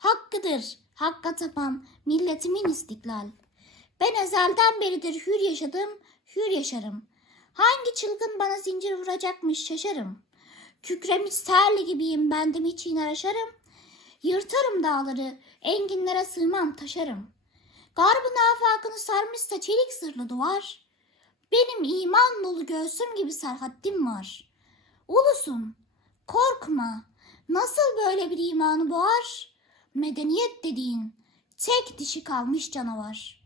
Hakkıdır, hakka tapan milletimin istiklal. Ben ezelden beridir hür yaşadım, hür yaşarım. Hangi çılgın bana zincir vuracakmış şaşarım. Kükremiş sel gibiyim bendim için aşarım. Yırtarım dağları, enginlere sığmam taşarım. Garbın afakını sarmışsa çelik zırhlı duvar. Benim iman dolu göğsüm gibi serhaddim var. Ulusun, korkma. Nasıl böyle bir imanı boğar? Medeniyet dediğin tek dişi kalmış canavar.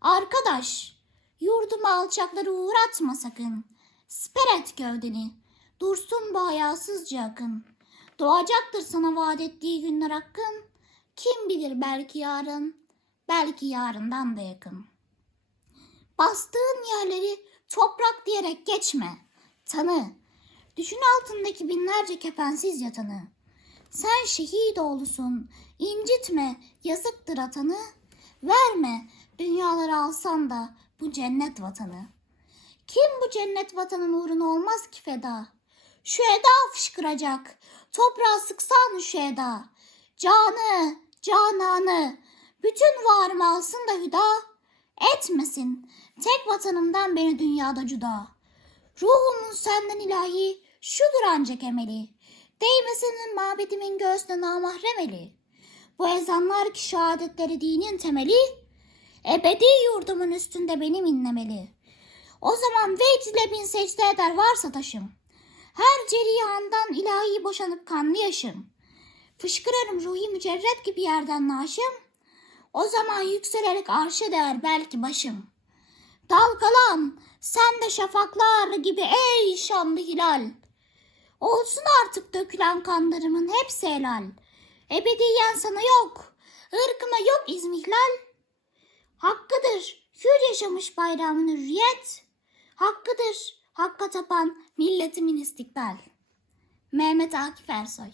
Arkadaş, yurduma alçakları uğratma sakın. Siper gövdeni. Dursun bu hayasızca akın. Doğacaktır sana vaat ettiği günler hakkın. Kim bilir belki yarın, belki yarından da yakın. Bastığın yerleri toprak diyerek geçme. Tanı. Düşün altındaki binlerce kefensiz yatanı. Sen şehit oğlusun. incitme, yazıktır atanı. Verme, dünyaları alsan da bu cennet vatanı. Kim bu cennet vatanın uğruna olmaz ki feda? Şu eda fışkıracak. Toprağa sıksan şu eda. Canı, cananı, bütün varımı alsın da hüda. Etmesin, tek vatanımdan beni dünyada cüda. Ruhumun senden ilahi, şudur ancak emeli. Değmesenin mabedimin göğsüne namahrem eli. Bu ezanlar ki şehadetleri dinin temeli, ebedi yurdumun üstünde benim inlemeli. O zaman vecd bin secde eder varsa taşım. Her ceriyandan ilahi boşanıp kanlı yaşım. Fışkırarım ruhi mücerret gibi yerden naşım. O zaman yükselerek arşa değer belki başım. Dalgalan sen de şafaklar gibi ey şanlı hilal. Olsun artık dökülen kanlarımın hepsi helal. Ebediyen sana yok, ırkıma yok izmihlal. Hakkıdır hür yaşamış bayramın hürriyet. Hakkıdır hakka tapan milletimin istiklal. Mehmet Akif Ersoy